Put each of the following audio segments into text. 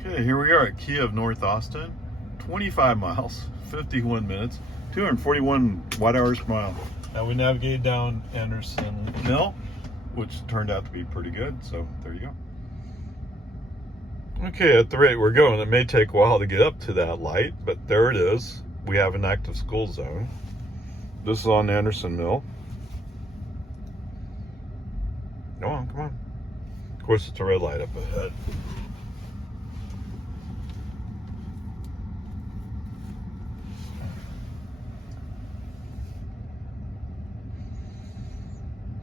Okay, here we are at Key of North Austin. 25 miles, 51 minutes, 241 watt hours per mile. Now we navigated down Anderson Mill, which turned out to be pretty good, so there you go. Okay, at the rate we're going, it may take a while to get up to that light, but there it is. We have an active school zone. This is on Anderson Mill. Come on, come on. Of course, it's a red light up ahead.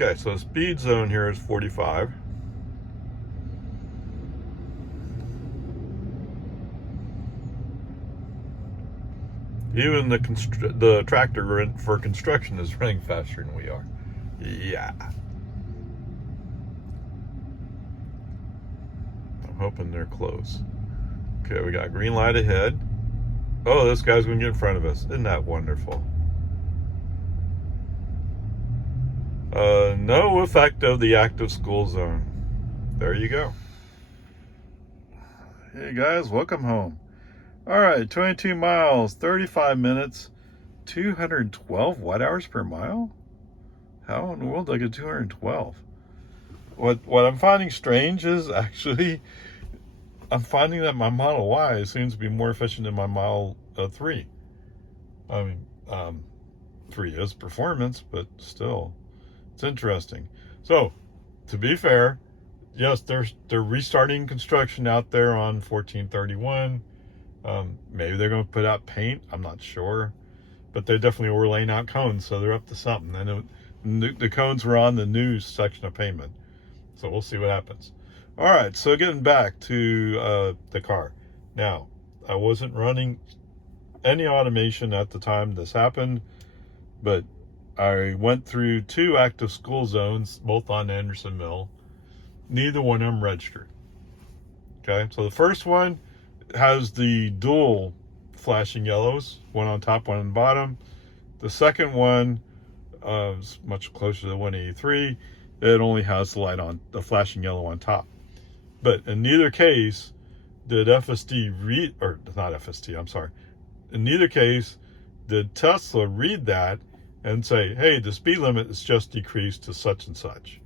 Okay, so the speed zone here is 45. Even the tractor for construction is running faster than we are. Yeah. I'm hoping they're close. Okay, we got green light ahead. Oh, this guy's going to get in front of us. Isn't that wonderful? No effect of the active school zone. There you go. Hey guys, welcome home. All right, 22 miles, 35 minutes, 212 watt hours per mile? How in the world did I get 212? What I'm finding strange is actually, I'm finding that my Model Y seems to be more efficient than my Model 3. I mean, 3 is performance, but still, it's interesting. So, to be fair, yes, they're restarting construction out there on 1431. Maybe they're going to put out paint. I'm not sure, but they definitely were laying out cones, so they're up to something. And the cones were on the new section of pavement, so we'll see what happens. All right, so getting back to the car. Now, I wasn't running any automation at the time this happened, but I went through 2 active school zones, both on Anderson Mill. Neither one of them registered. Okay, so the first one has the dual flashing yellows, one on top, one on the bottom. The second one is much closer to 183. It only has the flashing yellow on top. But in neither case did FSD read, or not FSD, I'm sorry. In neither case did Tesla read that and say, hey, the speed limit is just decreased to such and such.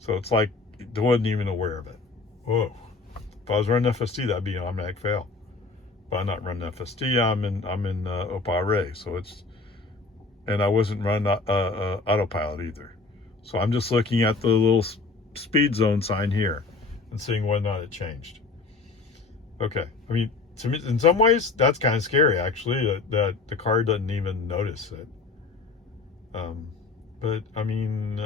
So it's like they wasn't even aware of it. Whoa. If I was running FSD, that'd be an automatic fail. But I'm not running FSD. I'm in OpaRay, so it's, and I wasn't running AutoPilot either. So I'm just looking at the little speed zone sign here and seeing whether or not it changed. Okay, I mean, to me, in some ways, that's kind of scary actually. That the car doesn't even notice it. But I mean,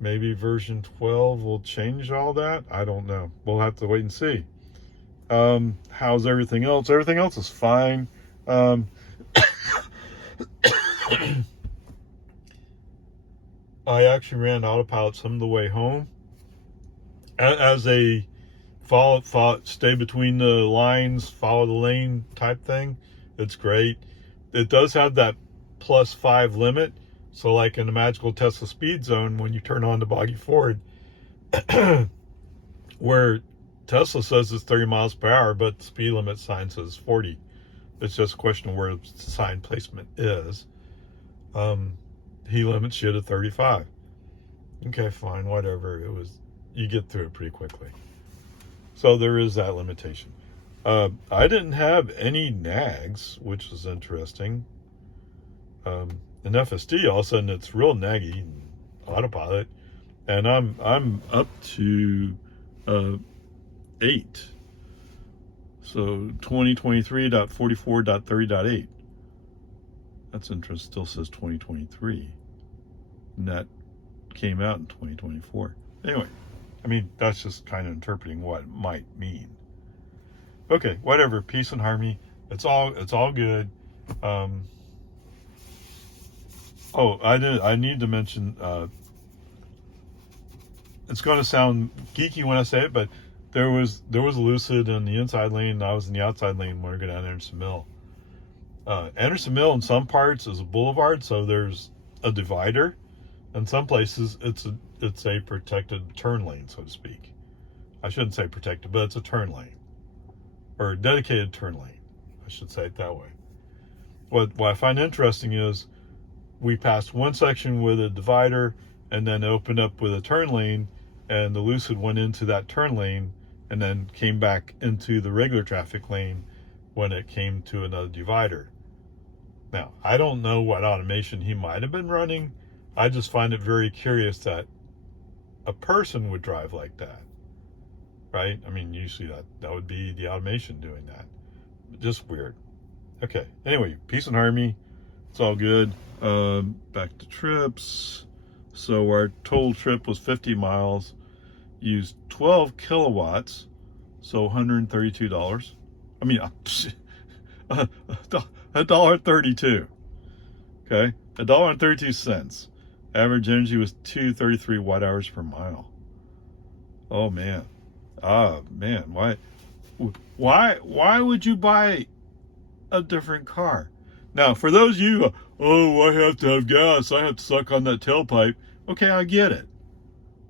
maybe version 12 will change all that. I don't know. We'll have to wait and see. How's everything else? Everything else is fine. I actually ran AutoPilot some of the way home as a stay between the lines, follow the lane type thing. It's great. It does have that +5 limit. So like in the magical Tesla speed zone, when you turn on the boggy Ford, where Tesla says it's 30 miles per hour, but the speed limit sign says 40. It's just a question of where the sign placement is. He limits you to 35. Okay, fine, whatever. You get through it pretty quickly. So there is that limitation. I didn't have any nags, which was interesting. In FSD, all of a sudden it's real naggy, AutoPilot, and I'm up to 8. So 2023.44.30.8. That's interesting. Still says 2023, and that came out in 2024. Anyway, I mean, that's just kind of interpreting what it might mean. Okay, whatever. Peace and harmony. It's all good. Oh, I need to mention, it's going to sound geeky when I say it, but there was a Lucid in the inside lane, and I was in the outside lane when we go down Anderson Mill. Anderson Mill in some parts is a boulevard, so there's a divider. In some places, it's a protected turn lane, so to speak. I shouldn't say protected, but it's a turn lane, or a dedicated turn lane. I should say it that way. What I find interesting is we passed one section with a divider and then opened up with a turn lane, and the Lucid went into that turn lane and then came back into the regular traffic lane when it came to another divider. Now, I don't know what automation he might have been running. I just find it very curious that a person would drive like that, right? I mean, usually that would be the automation doing that. Just weird. Okay, anyway, peace and harmony. It's all good. Back to trips. So our total trip was 50 miles. Used 12 kilowatts, so $132. I mean, $1.32. Okay, $1.32. Average energy was 233 watt hours per mile. Oh man, why would you buy a different car? Now, for those of you, oh, I have to have gas, I have to suck on that tailpipe. Okay, I get it.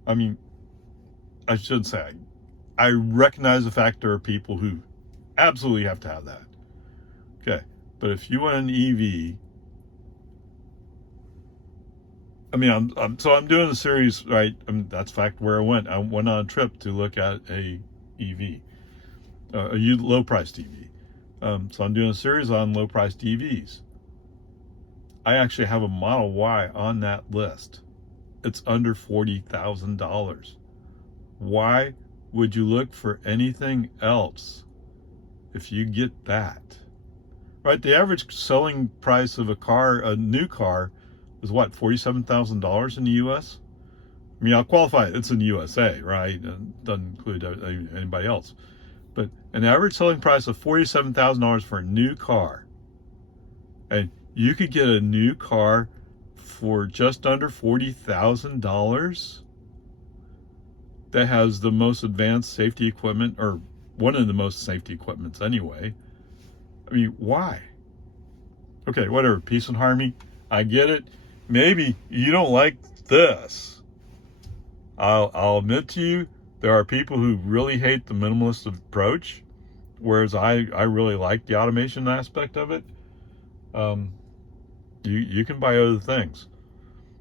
I mean, I should say, I recognize the fact there are people who absolutely have to have that. Okay, but if you want an EV, I mean, I'm doing a series, right? That's in fact where I went. I went on a trip to look at a EV, a low-priced EV. So I'm doing a series on low-priced EVs. I actually have a Model Y on that list. It's under $40,000. Why would you look for anything else if you get that? Right? The average selling price of a new car, is what, $47,000 in the U.S.? I mean, I'll qualify it. It's in the USA, right? It doesn't include anybody else. But an average selling price of $47,000 for a new car. And you could get a new car for just under $40,000 that has the most advanced safety equipment, or one of the most safety equipments anyway. I mean, why? Okay, whatever, peace and harmony. I get it. Maybe you don't like this. I'll admit to you, there are people who really hate the minimalist approach, whereas I really like the automation aspect of it. You can buy other things.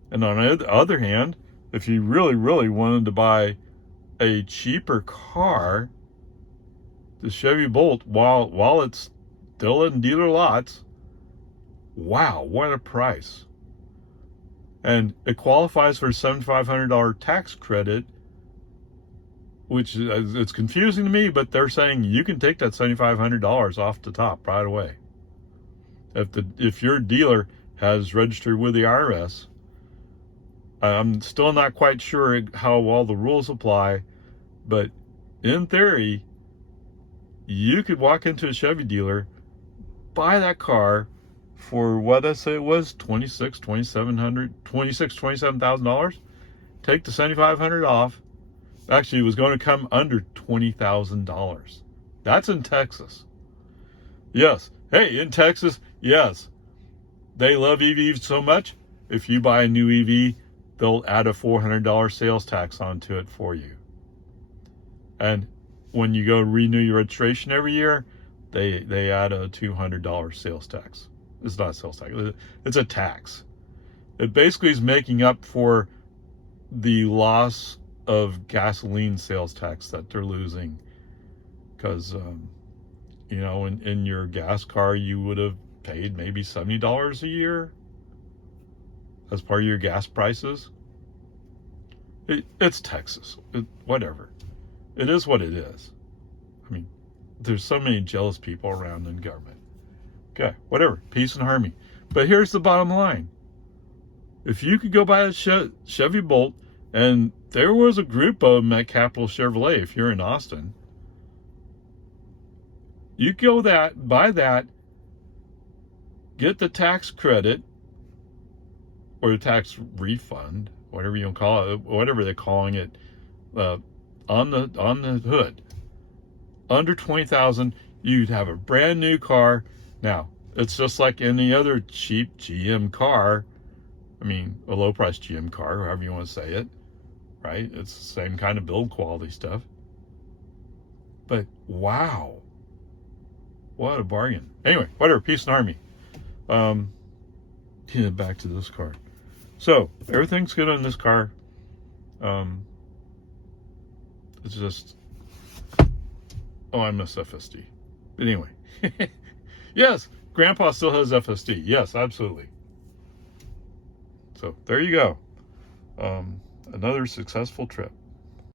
And on the other hand, if you really, really wanted to buy a cheaper car, the Chevy Bolt, while it's still in dealer lots, wow, what a price. And it qualifies for a $7,500 tax credit, which it's confusing to me, but they're saying you can take that $7,500 off the top right away. If your dealer has registered with the IRS. I'm still not quite sure how all the rules apply, but in theory, you could walk into a Chevy dealer, buy that car for what I say it was, $27,000, take the $7,500 off. Actually, it was going to come under $20,000. That's in Texas. Yes. Hey, in Texas, yes. They love EVs so much, if you buy a new EV, they'll add a $400 sales tax onto it for you. And when you go renew your registration every year, they add a $200 sales tax. It's not a sales tax, it's a tax. It basically is making up for the loss of gasoline sales tax that they're losing. Because, you know, in your gas car, you would have paid maybe $70 a year as part of your gas prices. It's Texas. Whatever. It is what it is. I mean, there's so many jealous people around in government. Okay, whatever. Peace and harmony. But here's the bottom line. If you could go buy a Chevy Bolt, and there was a group of them at Capital Chevrolet, if you're in Austin, you go buy that, get the tax credit, or the tax refund, whatever you call it, whatever they're calling it, on the hood. Under $20,000, you'd have a brand new car. Now, it's just like any other cheap GM car. I mean, a low-priced GM car, however you want to say it, right? It's the same kind of build quality stuff. But wow, what a bargain. Anyway, whatever, peace and harmony. Yeah, back to this car. So everything's good on this car. It's just, oh, I miss FSD. But anyway, yes, Grandpa still has FSD. Yes, absolutely. So there you go. Another successful trip.